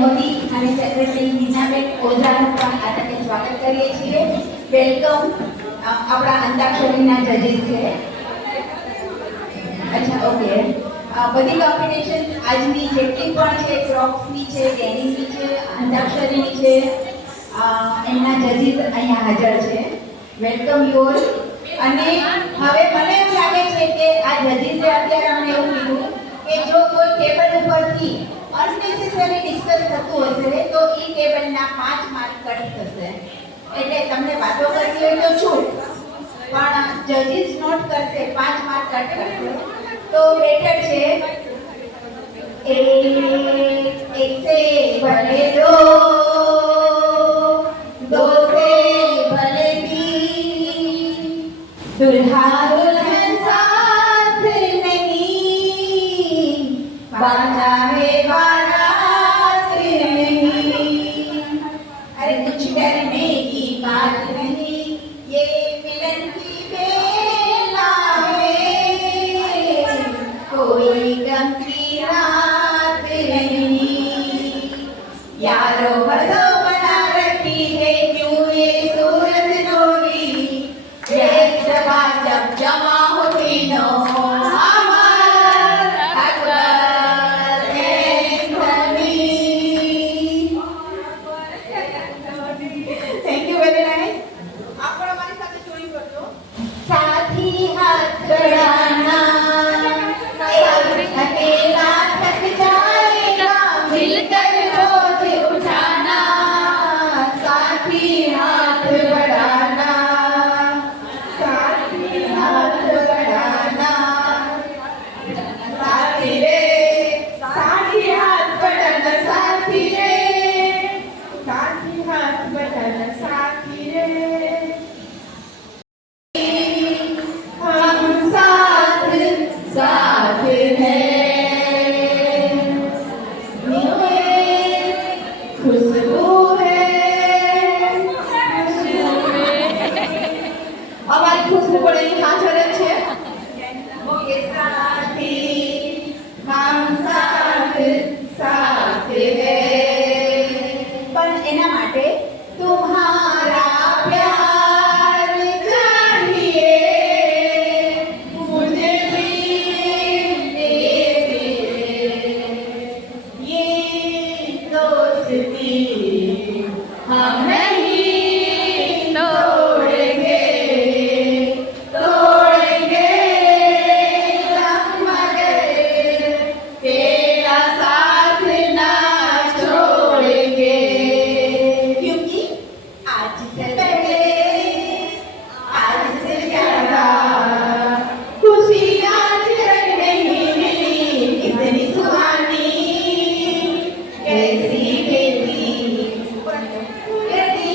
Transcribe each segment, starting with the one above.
મોદી અને સેક્રેટરી નીનાબેન ઓઝાનું પણ આ તકે સ્વાગત કરીએ છીએ. વેલકમ. આપણા અંતાક્ષરીના જજીસ છે. અચ્છા, ઓકે. બધી કોમ્પિટિશન આજની જેટલી પણ છે, ક્રોપ્સની છે, ડેનિંગની છે, અંતાક્ષરીની છે, એમના જજીસ અહીંયા હાજર છે. Welcome you all. અને હવે મને એવું લાગે છે કે આ જજીસે અત્યારે અમને એવું કીધું કે જો કોઈ ટેબલ ઉપરથી અનનેસેસરી ડિસ્કસ થતું હશે તો એ ટેબલના 5 માર્ક કટ થશે. એટલે તમને વાતો કરવી હોય તો છૂટ, પણ જજીસ નોટ કરશે, 5 માર્ક કટ કરશે. તો બેટર છે એક સે ભલે दो से भले तीन, दुल्हा दुल्हन साथ नहीं, बाजा है बारात नहीं. अरे कुछ डरने की बात नहीं, ये मिलन की बेला है, कोई गम की रात नहीं. यारो बसो जब जमा होती no thank you very nice. आप लोग हमारे साथ जोड़ी करते हो. साथी हाथ बढ़ाना, अकेला थक जाएगा, मिलकर रोज उठाना. साथी हाथ बढ़ाना, खुशबू पड़ेगी हाथ છે. ઓકે, સાથી હમ સાથ સાથ હે, પણ એના માટે तुम्हारा प्यार चाहिए, मुझे भी दे ये दोस्ती हम नहीं तोड़ेंगे, तोड़ेंगे हम मगर तेरा साथ ना छोड़ेंगे. क्योंकि आज से पहले, आज से ज्यादा खुशी आज तक नहीं मिली. इतनी सुहानी कैसी खेती, कहती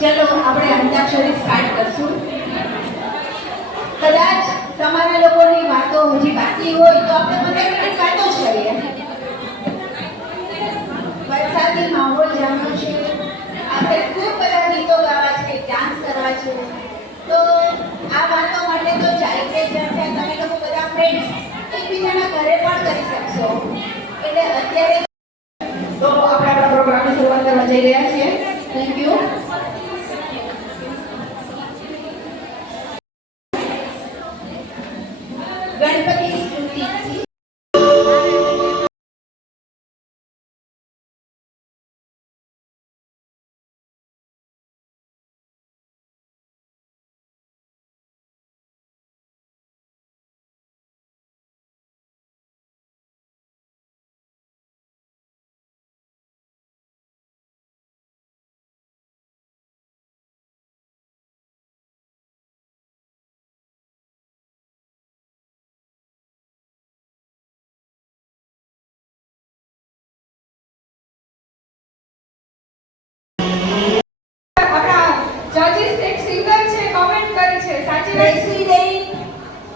ચલો આપણે અંતાક્ષરી સ્ટાર્ટ કરશું. કદાચ તમારા લોકોની વાતો હજી બાકી હોય તો આપણે 15 મિનિટ વાતો જ કરીએ. વરસાદી માહોલ જામ્યો છે, આપણે ખૂબ બધા ગીતો ગાવા છે, ડાન્સ કરવા છે, તો આ વાતો માટે તો ચાલે કે તમે લોકો બધા ફ્રેન્ડ્સ એકબીજાના ઘરે પણ કરી શકશો. એટલે અત્યારે તો આપણે આપણા પ્રોગ્રામની શરૂઆત કરવા જઈ રહ્યા છીએ. Thank you. ગણપતિ સ્તુતિ.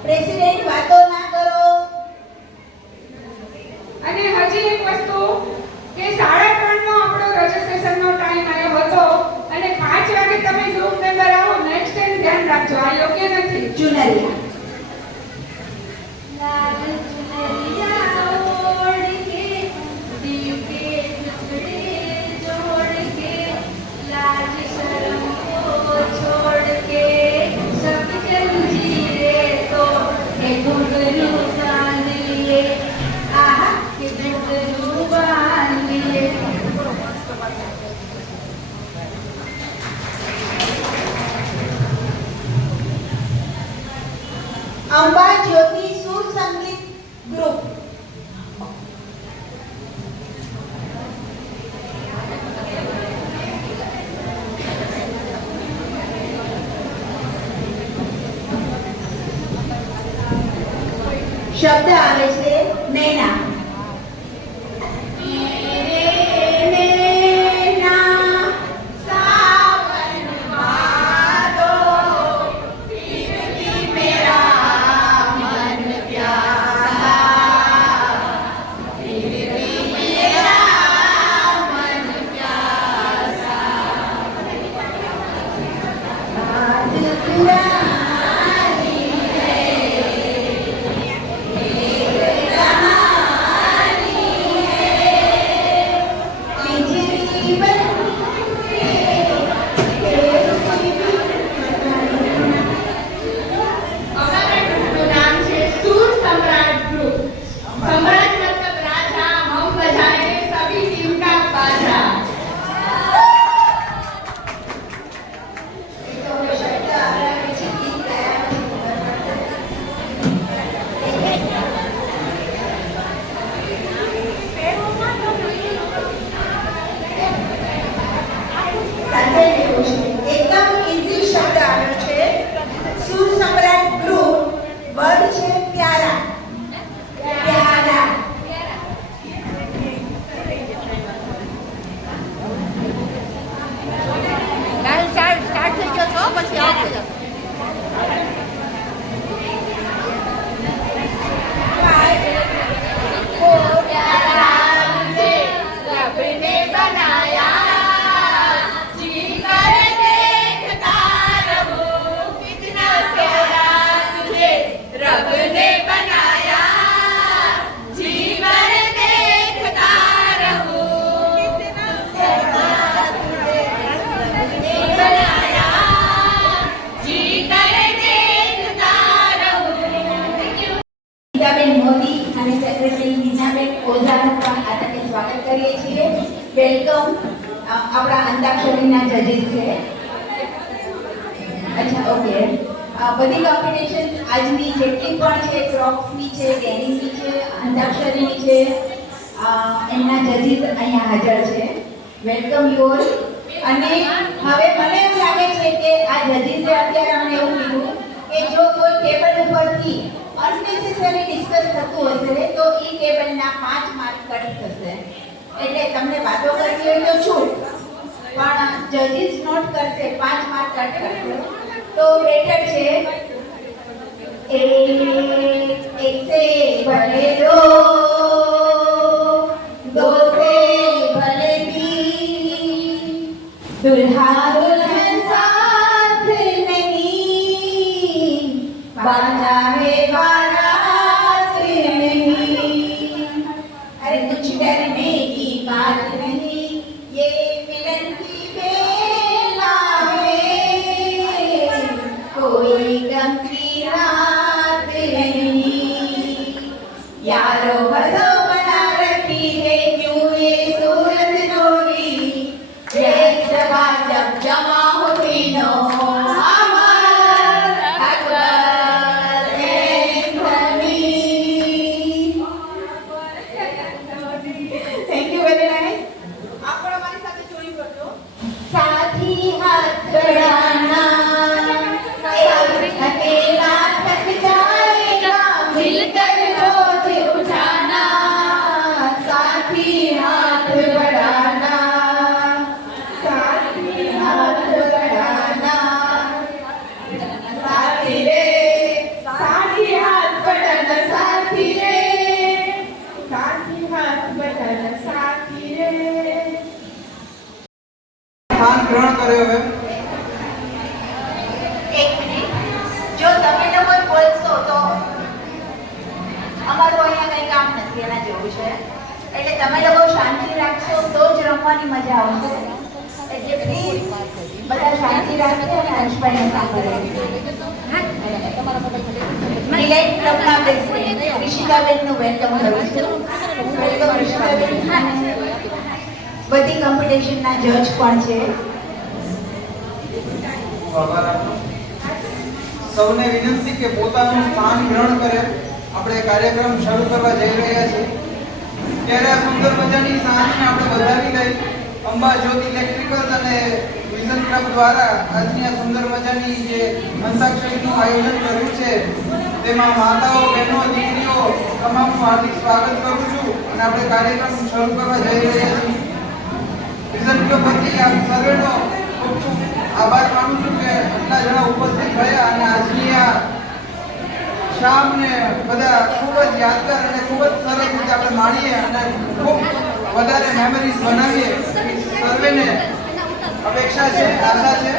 પ્રેસિડેન્ટ વાતો ના કરો. અને હજી એક વસ્તુ કે 3:30 નો આપણો રજીસ્ટ્રેશનનો ટાઈમ આવ્યો હતો અને 5 વાગે તમે ગ્રુપ મેમ્બર આવો. નેક્સ્ટ ટાઈમ ધ્યાન રાખજો, આ યોગ્ય નથી. ચુનરિયા અંબા જ્યોતિ સુર સંગીત ગ્રુપ. શબ્દ આવે છે નૈના. વેલકમ આપણા અંતાક્ષરીના જજીસ છે. અચ્છા ઓકે. બધી કોમ્પિટિશન્સ આજની જેટલી પણ છે, ક્રોપ્સની છે, ડેનિંગની છે, અંતાક્ષરીની છે, એમના જજીસ અહીંયા હાજર છે. Welcome you all. અને હવે મને એવું લાગે છે કે આ જજીસે અત્યારે અમને એવું કીધું કે જો કોઈ ટેબલ ઉપરથી અનનેસેસરી ડિસ્કસ થતું હશે તો એ ટેબલના 5 માર્ક કટ થશે. એટલે તમને વાતો કરવી હોય તો છૂટ, પણ જજીસ નોટ કરશે 5 માર્ક કટ કરશે તો બેટર છે एक से भले दो से भले तीन दुल्हा दुल्हन साथ नहीं बांधा है बारात नहीं अरे कुछ डरने की बात नहीं ये मिलन की बेला है कोई गम की रात नहीं यारो हंसो बना रखी है क्यों ये सूरत जोड़ी एक सभा जब जमा हो तीनों Amar Akbar and Hamid thank you very nice आप પણ અમારી સાથે જોઈન કરજો साथी हाथ बढ़ाना अकेला थक जाएगा मिलकर बोझ उठाना साथी हाथ बढ़ाना साथी हाथ बढ़ाना साथी रे साथी हाथ बढ़ाना साथी रे साथी हाथ बढ़ाना साथी रे સ્થાન ગ્રહણ કર્યો છે એક મિનિટ જો તમે લોકો બોલશો તો અમારું અહીંયા કંઈ કામ નથી એના જેવું છે એટલે તમે લોકો શાંતિ રાખશો તો જ રમવાની મજા આવશે એટલે પ્લીઝ બધા શાંતિ રાખજો અને હર્ષભાઈને સાંભળો મિલેટ ક્લબના પ્રેસિડેન્ટ ઋષિકાબેનનું વેલકમ કરું છું વેલકમ ઋષિકાબેન બધી કોમ્પિટિશનના જજ પણ છે આભાર આપનો. સૌને વિનંતી કે પોતાનું સ્થાન ગ્રહણ કરે. આપણે કાર્યક્રમ શરૂ કરવા જઈ રહ્યા છીએ ત્યારે આ સુંદર મજાની સાંજને આપણે વધાવી લઈ અંબા જ્યોતિ ઇલેક્ટ્રિકલ્સ અને વિઝન ક્લબ દ્વારા આજની આ સુંદર મજાની જે હંસાક્ષરીનું આયોજન કર્યું છે તેમાં માતાઓ બહેનો દીકરીઓ તમામનું હાર્દિક સ્વાગત કરું છું અને આપણે કાર્યક્રમ શરૂ કરવા જઈ રહ્યા છીએ. વિઝન ક્લબ વતી આપ સર્વેનો ખૂબ ખૂબ આભાર માનું છું કે આટલા જણા ઉપસ્થિત થયા અને આજની આ શામને બધા ખૂબ જ યાદગાર અને ખૂબ જ સરસ રીતે આપણે માણીએ અને ખૂબ વધારે મેમરીઝ બનાવીએ સર્વેને અપેક્ષા છે આશા છે